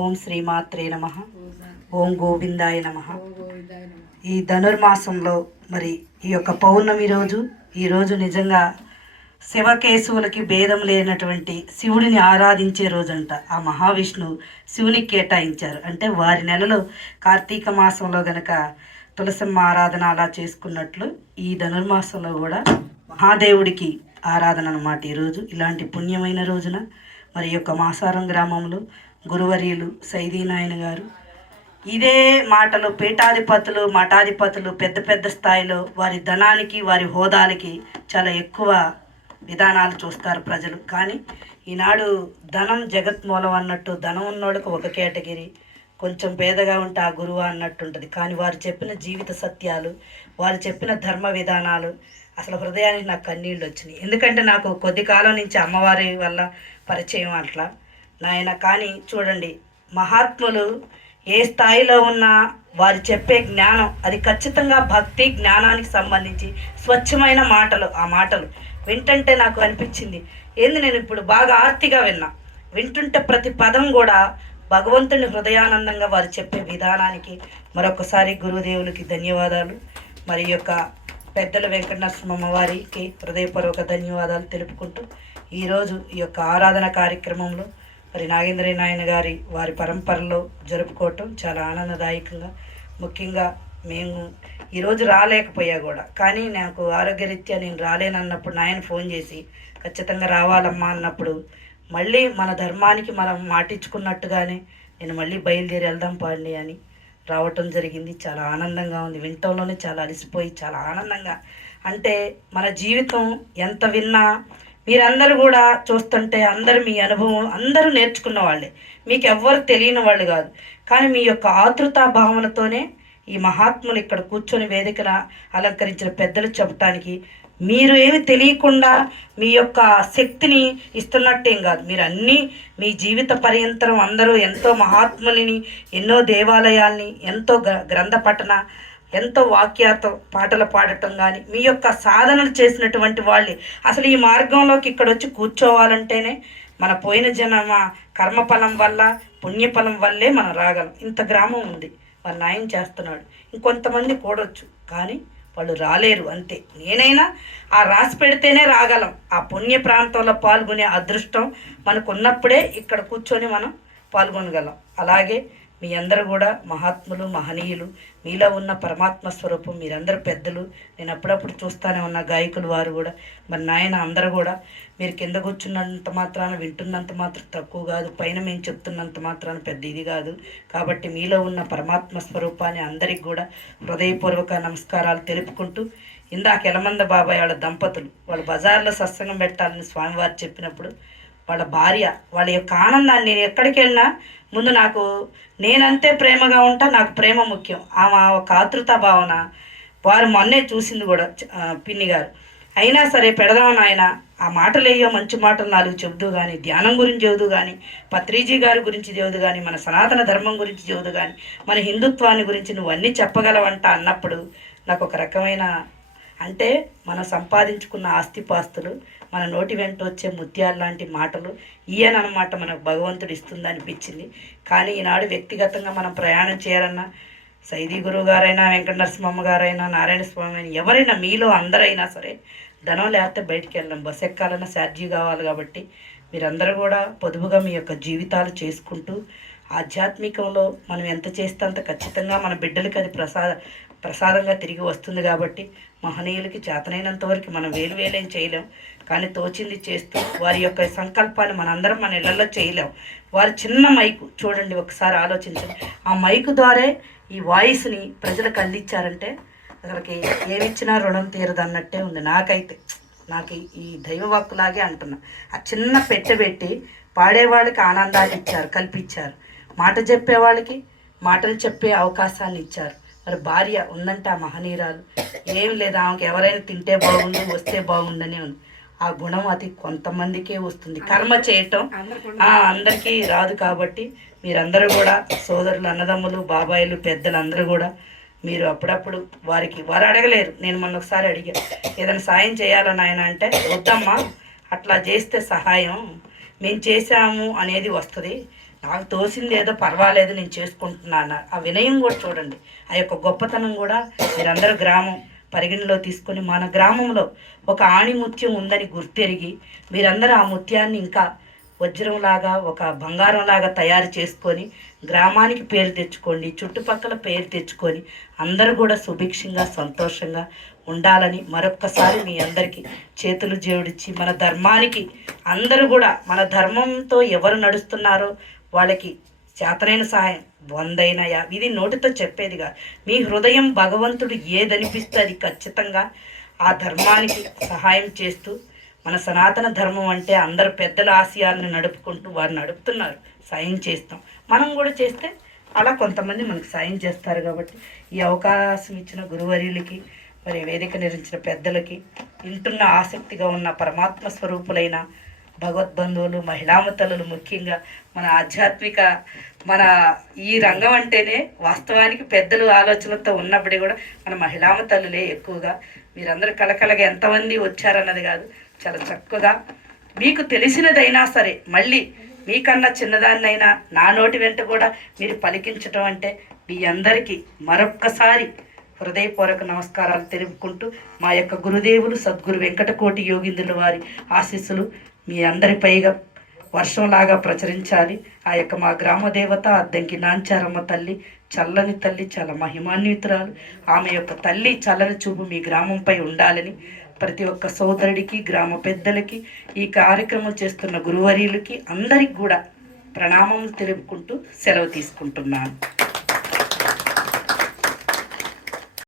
ఓం శ్రీమాత్రే నమ. ఓం గోవిందాయ నమ. ఈ ధనుర్మాసంలో మరి ఈ యొక్క పౌర్ణమి రోజు, ఈరోజు నిజంగా శివకేశవులకి భేదం లేనటువంటి శివుడిని ఆరాధించే రోజంట. ఆ మహావిష్ణువు శివునికి కేటాయించారు. అంటే వారి నెలలో కార్తీక మాసంలో గనక తులసమ్మ ఆరాధన అలా చేసుకున్నట్లు ఈ ధనుర్మాసంలో కూడా మహాదేవుడికి ఆరాధన అన్నమాట. ఈరోజు ఇలాంటి పుణ్యమైన రోజున మరి యొక్క మాసారం గ్రామంలో గురువర్యులు సైదీనాయన గారు ఇదే మాటలు పీఠాధిపతులు మఠాధిపతులు పెద్ద పెద్ద స్థాయిలో వారి ధనానికి వారి హోదాలకి చాలా ఎక్కువ విధానాలు చూస్తారు ప్రజలు. కానీ ఈనాడు ధనం జగత్మూలం అన్నట్టు, ధనం ఉన్నోళ్ళకి ఒక కేటగిరీ, కొంచెం పేదగా ఉంటే ఆ గురువు అన్నట్టు ఉంటుంది. కానీ వారు చెప్పిన జీవిత సత్యాలు, వారు చెప్పిన ధర్మ విధానాలు అసలు హృదయానికి నాకు కన్నీళ్ళు వచ్చినాయి. ఎందుకంటే నాకు కొద్ది కాలం నుంచి అమ్మవారి వల్ల పరిచయం అట్లా నాయన. కానీ చూడండి, మహాత్ములు ఏ స్థాయిలో ఉన్నా వారు చెప్పే జ్ఞానం అది ఖచ్చితంగా భక్తి జ్ఞానానికి సంబంధించి స్వచ్ఛమైన మాటలు. ఆ మాటలు వింటుంటే నాకు అనిపించింది, ఏంది నేను ఇప్పుడు బాగా ఆర్తిగా వింటుంటే ప్రతి పదం కూడా భగవంతుని హృదయానందంగా వారు చెప్పే విధానానికి మరొకసారి గురుదేవులకి ధన్యవాదాలు. మరి యొక్క పెద్దల వెంకటనరసింహమ్మ వారికి హృదయపూర్వక ధన్యవాదాలు తెలుపుకుంటూ ఈరోజు ఈ యొక్క ఆరాధన కార్యక్రమంలో మరి నాగేంద్ర నాయన గారి వారి పరంపరలో జరుపుకోవటం చాలా ఆనందదాయకంగా. ముఖ్యంగా మేము ఈరోజు రాలేకపోయా కూడా, కానీ నాకు ఆరోగ్యరీత్యా నేను రాలేనన్నప్పుడు నాయన ఫోన్ చేసి ఖచ్చితంగా రావాలమ్మా అన్నప్పుడు మళ్ళీ మన ధర్మానికి మనం మాటించుకున్నట్టుగానే నేను మళ్ళీ బయలుదేరి వెళ్దాం పాండి అని రావటం జరిగింది. చాలా ఆనందంగా ఉంది. వింటంలోనే చాలా అలసిపోయి చాలా ఆనందంగా. అంటే మన జీవితం ఎంత విన్నా మీరందరూ కూడా చూస్తుంటే అందరూ మీ అనుభవం అందరూ నేర్చుకున్న వాళ్ళే, మీకు ఎవ్వరు తెలియని వాళ్ళు కాదు. కానీ మీ యొక్క ఆతృతా భావనతోనే ఈ మహాత్ములు ఇక్కడ కూర్చొని వేదికన అలంకరించిన పెద్దలు చెప్పటానికి మీరు ఏమి తెలియకుండా మీ యొక్క శక్తిని ఇస్తున్నట్టేం కాదు. మీరు అన్నీ మీ జీవిత పర్యంతరం అందరూ ఎంతో మహాత్ములని, ఎన్నో దేవాలయాల్ని, ఎంతో గ్రంథ పఠన, ఎంతో వాక్యార్థం పాటలు పాడటం కానీ మీ యొక్క సాధనలు చేసినటువంటి వాళ్ళే. అసలు ఈ మార్గంలోకి ఇక్కడ వచ్చి కూర్చోవాలంటేనే మన పోయిన జన్మ కర్మఫలం వల్ల పుణ్యఫలం వల్లే మనం రాగలం. ఇంత గ్రామం ఉంది, వాళ్ళు న్యాయం చేస్తున్నాడు. ఇంకొంతమంది కూడొచ్చు, కానీ వాళ్ళు రాలేరు అంతే. నేనైనా ఆ రాసి పెడితేనే రాగలం. ఆ పుణ్య ప్రాంతంలో పాల్గొనే అదృష్టం మనకు ఉన్నప్పుడే ఇక్కడ కూర్చొని మనం పాల్గొనగలం. అలాగే మీ అందరూ కూడా మహాత్ములు, మహనీయులు, మీలో ఉన్న పరమాత్మ స్వరూపం. మీరందరూ పెద్దలు, నేను అప్పుడప్పుడు చూస్తూనే ఉన్న గాయకులు వారు కూడా. మరి నాయన అందరూ కూడా మీరు కింద కూర్చున్నంత మాత్రాన వింటున్నంత మాత్రం తక్కువ కాదు, పైన మేము చెప్తున్నంత మాత్రాన పెద్ద ఇది కాదు. కాబట్టి మీలో ఉన్న పరమాత్మ స్వరూపాన్ని అందరికి కూడా హృదయపూర్వక నమస్కారాలు తెలుపుకుంటూ, ఇందాక ఎలమంద బాబాయ్ వాళ్ళ దంపతులు వాళ్ళు బజార్లో సత్సంగం పెట్టాలని స్వామివారు చెప్పినప్పుడు వాళ్ళ భార్య వాళ్ళ యొక్క ఆనందాన్ని, నేను ఎక్కడికి వెళ్ళినా ముందు నాకు నేనంతే ప్రేమగా ఉంటా, నాకు ప్రేమ ముఖ్యం. ఆమె ఒక ఆతృత భావన వారు మొన్నే చూసింది కూడా పిన్ని గారు. అయినా సరే పెడదామని ఆయన ఆ మాటలు ఏయో మంచి మాటలు 4 చెబుతూ కానీ, ధ్యానం గురించి చెబుతూ కానీ, పత్రిజీ గారి గురించి చెబుతూ కానీ, మన సనాతన ధర్మం గురించి చెబుతూ కానీ, మన హిందుత్వాన్ని గురించి నువ్వు అన్నీ చెప్పగలవంట అన్నప్పుడు నాకు ఒక రకమైన, అంటే మనం సంపాదించుకున్న ఆస్తిపాస్తులు మన నోటి వెంట వచ్చే ముత్యాలు లాంటి మాటలు ఈయనమాట మనకు భగవంతుడు ఇస్తుంది అనిపించింది. కానీ ఈనాడు వ్యక్తిగతంగా మనం ప్రయాణం చేయాలన్నా సైదీ గురువు గారైనా, వెంకట నరసింహమ్మ గారైనా, నారాయణ స్వామి అయినా, ఎవరైనా మీలో అందరైనా సరే ధనం లేకపోతే బయటికి వెళ్ళాం. బస్ ఎక్కాలన్నా ఛార్జీ కావాలి. కాబట్టి మీరందరూ కూడా పొదుపుగా మీ యొక్క జీవితాలు చేసుకుంటూ ఆధ్యాత్మికంలో మనం ఎంత చేస్తే అంత ఖచ్చితంగా మన బిడ్డలకి అది ప్రసాదంగా తిరిగి వస్తుంది. కాబట్టి మహనీయులకి చేతనైనంత వరకు మనం వేలేం చేయలేం, కానీ తోచింది చేస్తూ వారి యొక్క సంకల్పాన్ని మనందరం మన ఇళ్లలో చేయలేం. వారి చిన్న మైకు చూడండి, ఒకసారి ఆలోచించండి. ఆ మైకు ద్వారా ఈ వాయిస్ని ప్రజలకు అందించారంటే అసలుకి ఏమిచ్చినా రుణం తీరదు అన్నట్టే ఉంది నాకైతే. నాకు ఈ దైవవాక్కులాగే అంటున్నా. ఆ చిన్న పెట్టెబెట్టి పాడేవాళ్ళకి ఆనందాన్ని కల్పించారు. మాట చెప్పేవాళ్ళకి మాటలు చెప్పే అవకాశాన్ని ఇచ్చారు. మరి భార్య ఉందంటే ఆ మహనీయురాలు ఏం లేదు, ఆమెకి ఎవరైనా తింటే బాగుంది, వస్తే బాగుందని ఉంది. ఆ గుణం అది కొంతమందికే వస్తుంది. కర్మ చేయటం అందరికీ రాదు. కాబట్టి మీరందరూ కూడా సోదరులు, అన్నదమ్ములు, బాబాయిలు, పెద్దలు అందరూ కూడా మీరు అప్పుడప్పుడు వారు అడగలేరు. నేను మొన్న ఒకసారి అడిగా, ఏదైనా సాయం చేయాలని ఆయన అంటే, వద్దమ్మా అట్లా చేస్తే సహాయం మేము చేసాము అనేది వస్తుంది, నాకు తోసింది ఏదో పర్వాలేదు నేను చేసుకుంటున్నా అన్నారు. ఆ వినయం కూడా చూడండి, ఆ యొక్క గొప్పతనం కూడా మీరందరూ గ్రామం పరిగణలో తీసుకొని మన గ్రామంలో ఒక ఆణిముత్యం ఉందని గుర్తెరిగి మీరందరూ ఆ ముత్యాన్ని ఇంకా వజ్రంలాగా ఒక బంగారంలాగా తయారు చేసుకొని గ్రామానికి పేరు తెచ్చుకోండి, చుట్టుపక్కల పేరు తెచ్చుకొని అందరూ కూడా సుభిక్షంగా సంతోషంగా ఉండాలని మరొక్కసారి మీ అందరికీ చేతులు జోడించి మన ధర్మానికి అందరూ కూడా మన ధర్మంతో ఎవరు నడుస్తున్నారో వాళ్ళకి చేతనైన సహాయం 100 ఇది నోటితో చెప్పేదిగా, మీ హృదయం భగవంతుడు ఏదనిపిస్తే అది ఖచ్చితంగా ఆ ధర్మానికి సహాయం చేస్తూ, మన సనాతన ధర్మం అంటే అందరు పెద్దల ఆశయాలను నడుపుకుంటూ వారు నడుపుతున్నారు, సాయం చేస్తాం, మనం కూడా చేస్తే అలా కొంతమంది మనకు సాయం చేస్తారు. కాబట్టి ఈ అవకాశం ఇచ్చిన గురువర్యులకి మరి వేదిక నిర్మించిన పెద్దలకి, వింటున్న ఆసక్తిగా ఉన్న పరమాత్మ స్వరూపులైన భగవద్బంధువులు, మహిళామతలు, ముఖ్యంగా మన ఆధ్యాత్మిక మన ఈ రంగం అంటేనే వాస్తవానికి పెద్దలు ఆలోచనలతో ఉన్నప్పటికీ కూడా మన మహిళామ తల్లులే ఎక్కువగా. మీరందరూ కలకలగా ఎంతమంది వచ్చారన్నది కాదు, చాలా చక్కగా మీకు తెలిసినదైనా సరే మళ్ళీ మీకన్నా చిన్నదాన్నైనా నా నోటి వెంట కూడా మీరు పలికించటం అంటే మీ అందరికీ మరొక్కసారి హృదయపూర్వక నమస్కారాలు తెలుపుకుంటూ మా యొక్క గురుదేవులు సద్గురు వెంకటకోటి యోగింద్రుల వారి ఆశీస్సులు మీ అందరిపైగా వర్షంలాగా ప్రచరించాలి. ఆ యొక్క మా గ్రామ దేవత అద్దంకి నాంచారమ్మ తల్లి చల్లని తల్లి, చాలా మహిమాన్వితురాలు. ఆమె యొక్క తల్లి చల్లని చూపు మీ గ్రామంపై ఉండాలని ప్రతి ఒక్క సోదరుడికి, గ్రామ పెద్దలకి, ఈ కార్యక్రమం చేస్తున్న గురువర్యులకి అందరికి కూడా ప్రణామం తెలుపుకుంటూ సెలవు తీసుకుంటున్నాను.